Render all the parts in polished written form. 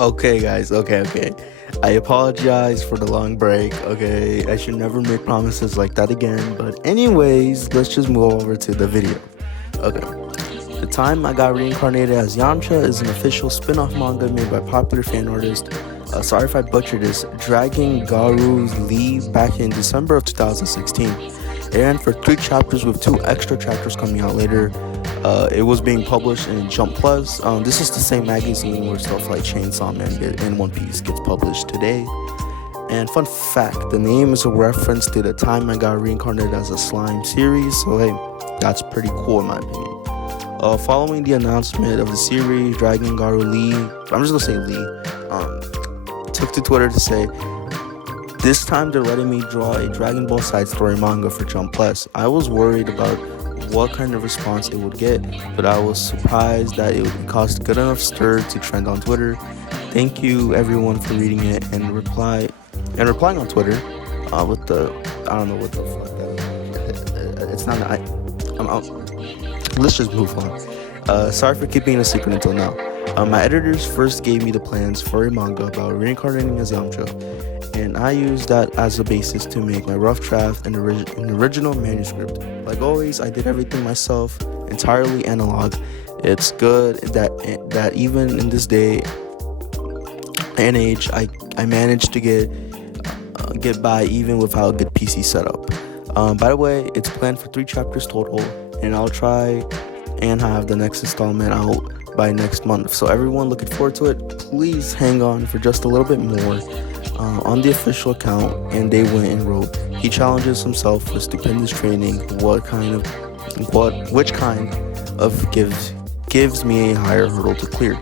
Okay, guys. Okay. I apologize for the long break. Okay, I should never make promises like that again. But anyways, let's just move over to the video. Okay. The Time I Got Reincarnated as Yamcha is an official spin-off manga made by popular fan artist, sorry if I butchered this, Dragon Garu Lee back in December of 2016. It ran for 3 chapters with 2 extra chapters coming out later. It was being published in Jump Plus. This is the same magazine where stuff like Chainsaw Man and One Piece gets published today. And fun fact, the name is a reference to the Time I Got Reincarnated as a Slime series, so hey, that's pretty cool in my opinion. Following the announcement of the series, Dragon Garu Lee, I'm just gonna say Lee, took to Twitter to say, "This time they're letting me draw a Dragon Ball side story manga for Jump Plus. I was worried about what kind of response it would get, but I was surprised that it caused good enough stir to trend on Twitter. Thank you everyone for reading it and replying on Twitter with the I don't know what the fuck. It's not I'm out. Let's just move on. Sorry for keeping it a secret until now. My editors first gave me the plans for a manga about reincarnating as Yamcha, and I used that as a basis to make my rough draft and an original manuscript. Like always, I did everything myself, entirely analog. It's good that even in this day and age, I managed to get by even without a good PC setup. By the way, it's planned for 3 chapters total, and I'll try and have the next installment out by next month. So everyone looking forward to it, please hang on for just a little bit more. On the official account, and they went and wrote, he challenges himself for stupendous training. Which kind of gives me a higher hurdle to clear.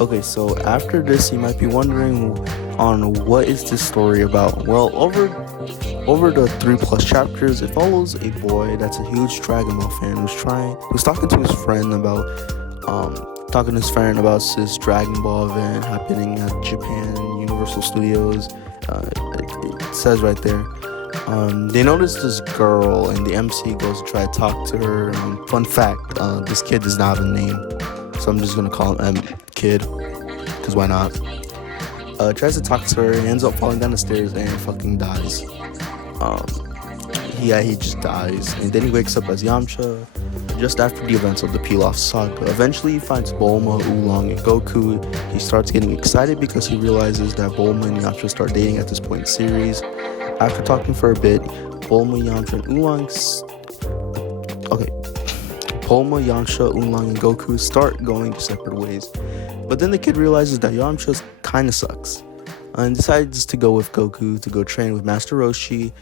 Okay, so after this, you might be wondering on what is this story about. Well, over the 3+ chapters, it follows a boy that's a huge Dragon Ball fan who's talking to his friend about this Dragon Ball event happening at Japan Universal Studios. It says right there. They notice this girl, and the MC goes to try to talk to her. Fun fact: this kid does not have a name, so I'm just gonna call him Kid, because why not? Tries to talk to her, he ends up falling down the stairs and fucking dies. He just dies, and then he wakes up as Yamcha just after the events of the Pilaf saga. Eventually he finds Bulma, Oolong, and Goku. He starts getting excited because he realizes that Bulma and Yamcha start dating at this point in the series. After talking for a bit, Bulma, Yamcha, Oolong, and Goku start going separate ways. But then the kid realizes that Yamcha kinda sucks, and decides to go with Goku to go train with Master Roshi.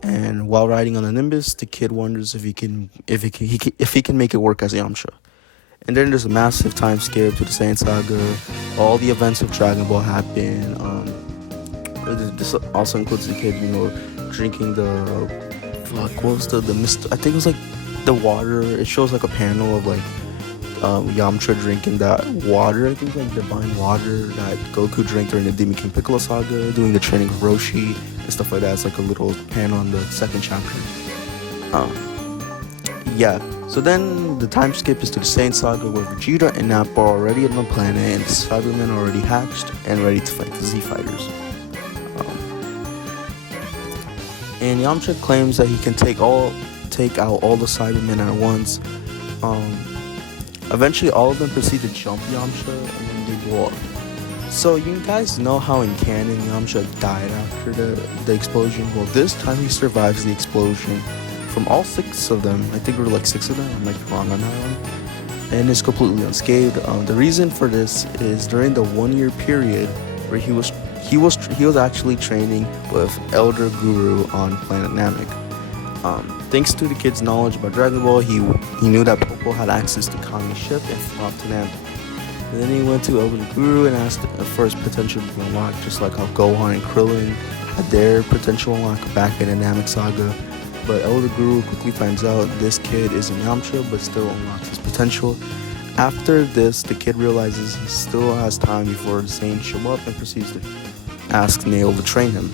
And while riding on the Nimbus, the kid wonders if he can make it work as Yamcha. And then there's a massive time skip to the Saiyan saga. All the events of Dragon Ball happen. This also includes the kid, drinking the mist. I think it was like the water. It shows like a panel of like Yamcha drinking that water. I think like divine water that Goku drank during the Demon King Piccolo saga, doing the training of Roshi and stuff like that. It's like a little panel in the 2nd chapter. So then the time skip is to the Saiyan saga where Vegeta and Nappa are already on the planet, and the Cybermen are already hatched and ready to fight the Z Fighters. And Yamcha claims that he can take out all the Cybermen at once. Eventually, all of them proceed to jump Yamcha, and then they blow up. So, you guys know how in canon Yamcha died after the explosion? Well, this time he survives the explosion. From all 6 of them, I think there were like 6 of them, I might be wrong on that one, and is completely unscathed. The reason for this is during the 1-year period where he was actually training with Elder Guru on planet Namek. Thanks to the kid's knowledge about Dragon Ball, he knew that Popo had access to Kami's ship and flew off to Namek. And then he went to Elder Guru and asked for his potential to be unlocked, just like how Gohan and Krillin had their potential unlock back in the Namek saga. But Elder Guru quickly finds out this kid isn't Yamcha, but still unlocks his potential. After this, the kid realizes he still has time before the Saiyans show up and proceeds to ask Nail to train him.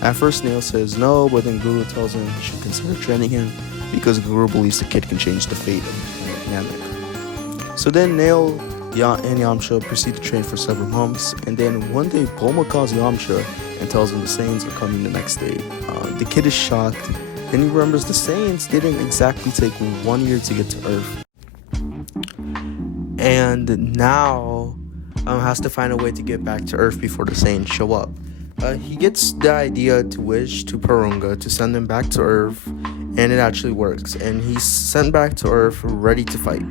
At first, Nail says no, but then Guru tells him he should consider training him because Guru believes the kid can change the fate of Namek. So then Nail and Yamcha proceed to train for several months, and then one day Bulma calls Yamcha and tells him the Saiyans are coming the next day. The kid is shocked. Then he remembers the Saiyans didn't exactly take 1 year to get to Earth, and now has to find a way to get back to Earth before the Saiyans show up. He gets the idea to wish to Porunga to send him back to Earth, and it actually works, and he's sent back to Earth ready to fight.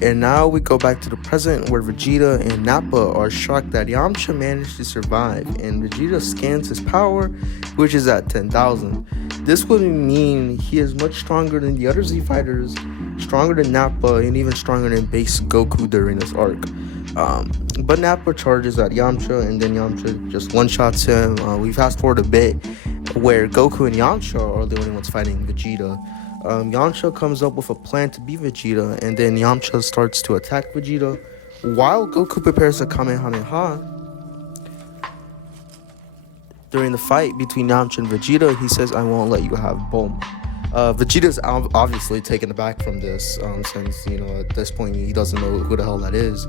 And now we go back to the present, where Vegeta and Nappa are shocked that Yamcha managed to survive, and Vegeta scans his power, which is at 10,000. This would mean he is much stronger than the other Z fighters, stronger than Nappa, and even stronger than base Goku during this arc. But Nappa charges at Yamcha, and then Yamcha just one-shots him. We fast forward a bit, where Goku and Yamcha are the only ones fighting Vegeta. Yamcha comes up with a plan to beat Vegeta, and then Yamcha starts to attack Vegeta. While Goku prepares a Kamehameha, during the fight between Yamcha and Vegeta, he says, "I won't let you have Bulma." Vegeta's obviously taken aback from this, since, at this point he doesn't know who the hell that is.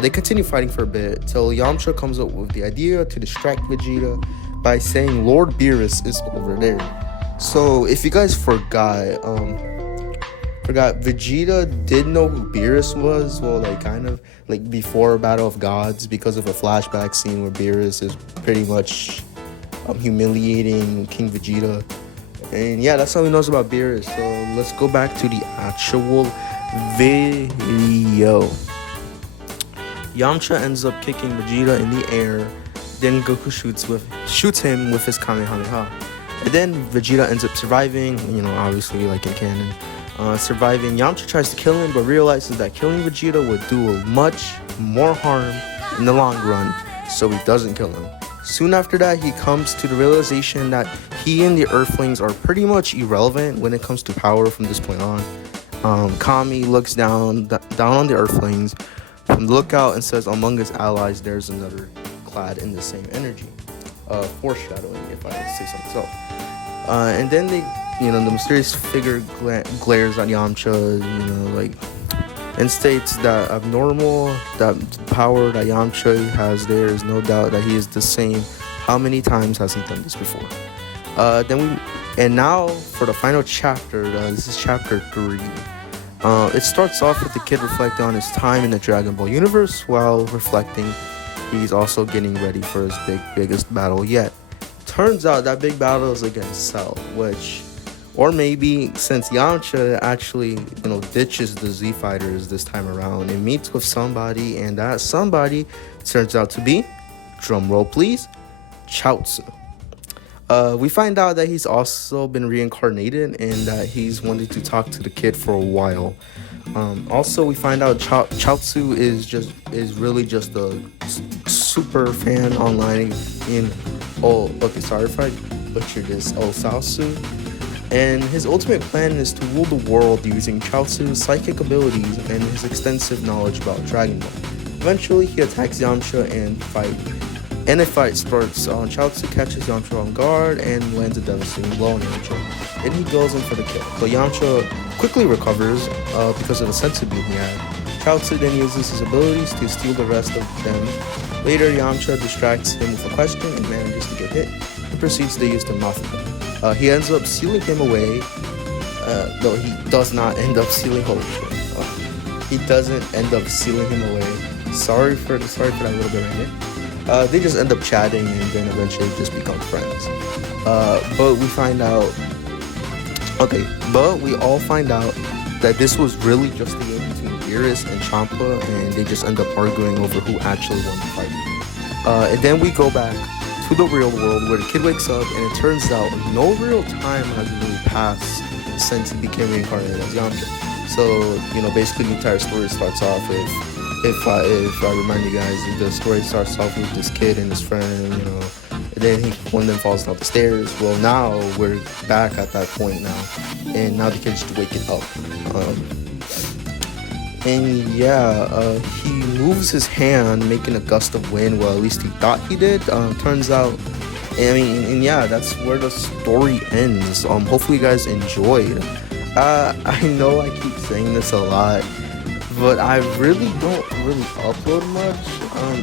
They continue fighting for a bit, till Yamcha comes up with the idea to distract Vegeta by saying Lord Beerus is over there. So, if you guys forgot, Vegeta did know who Beerus was, well, before Battle of Gods, because of a flashback scene where Beerus is pretty much humiliating King Vegeta. And yeah, that's all he knows about Beerus. So let's go back to the actual video. Yamcha ends up kicking Vegeta in the air. Then Goku shoots him with his Kamehameha. And then Vegeta ends up surviving, obviously like in canon. Surviving, Yamcha tries to kill him, but realizes that killing Vegeta would do much more harm in the long run, so he doesn't kill him. Soon after that, he comes to the realization that he and the Earthlings are pretty much irrelevant when it comes to power from this point on. Kami looks down on the Earthlings from the lookout and says, among his allies, there's another clad in the same energy. Foreshadowing, if I say so myself. And then the mysterious figure glares at Yamcha, and states that that power that Yamcha has, there is no doubt that he is the same. How many times has he done this before? And now for the final chapter, this is chapter 3. It starts off with the kid reflecting on his time in the Dragon Ball universe. While reflecting, he's also getting ready for his biggest battle yet. Turns out that big battle is against Cell, or maybe since Yamcha actually, ditches the Z fighters this time around and meets with somebody, and that somebody turns out to be, drumroll please, Chaozu. We find out that he's also been reincarnated and that he's wanted to talk to the kid for a while. Also, we find out Chaozu is really just a super fan online sorry if I butchered this, Osasu. And his ultimate plan is to rule the world using Chaozu's psychic abilities and his extensive knowledge about Dragon Ball. Eventually, he attacks Yamcha and a fight starts. Chaozu catches Yamcha on guard and lands a devastating blow on Yamcha. Then he goes in for the kill, but Yamcha quickly recovers because of the senzu beam he had. Chaozu then uses his abilities to steal the rest of them. Later, Yamcha distracts him with a question and manages to get hit. He proceeds to use the mouth. He ends up sealing him away. No, he does not end up sealing him away. He doesn't end up sealing him away. Sorry for that little bit right there. They just end up chatting and then eventually just become friends. But we all find out that this was really just the game between Beerus and Champa, and they just end up arguing over who actually won the fight. And then we go back to the real world where the kid wakes up, and it turns out no real time has really passed since he became reincarnated as Yamcha. So, basically the entire story starts off if I remind you guys, the story starts off with this kid and his friend, and then one of them falls down the stairs. Well, now we're back at that point now, and now the kid's just waking up. He moves his hand, making a gust of wind. Well, at least he thought he did. Turns out, that's where the story ends. Hopefully you guys enjoyed. I know I keep saying this a lot. but I really don't really upload much.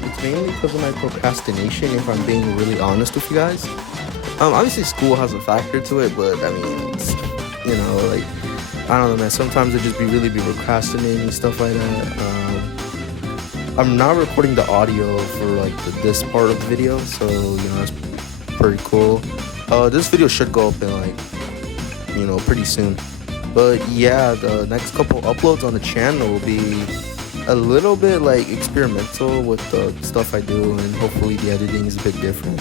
It's mainly because of my procrastination, if I'm being really honest with you guys. Obviously school has a factor to it, but I mean, it's, you know, like, I don't know, man, sometimes I just be procrastinating, stuff like that. I'm not recording the audio for like this part of the video, so, you know, that's pretty cool. This video should go up in like, you know, pretty soon. But yeah, the next couple uploads on the channel will be a little bit like experimental with the stuff I do, and hopefully the editing is a bit different.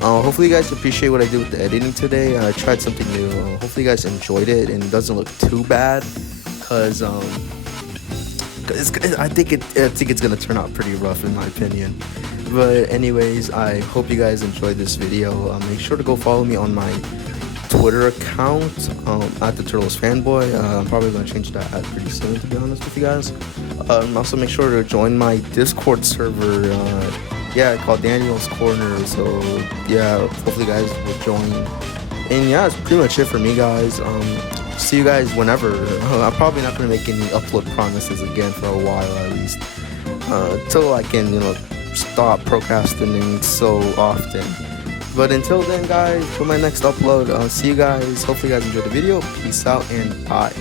Hopefully you guys appreciate what I did with the editing today. I tried something new. Hopefully you guys enjoyed it and it doesn't look too bad, cause I think it's gonna turn out pretty rough in my opinion. But anyways, I hope you guys enjoyed this video. Make sure to go follow me on my Twitter account at the Turtles Fanboy. I'm probably gonna change that pretty soon, to be honest with you guys. Also make sure to join my Discord server. Called Daniel's Corner. So yeah, hopefully you guys will join. And yeah, that's pretty much it for me, guys. See you guys whenever. I'm probably not gonna make any upload promises again for a while, at least, until I can, you know, stop procrastinating so often. But until then, guys, for my next upload, see you guys. Hopefully you guys enjoyed the video. Peace out and bye.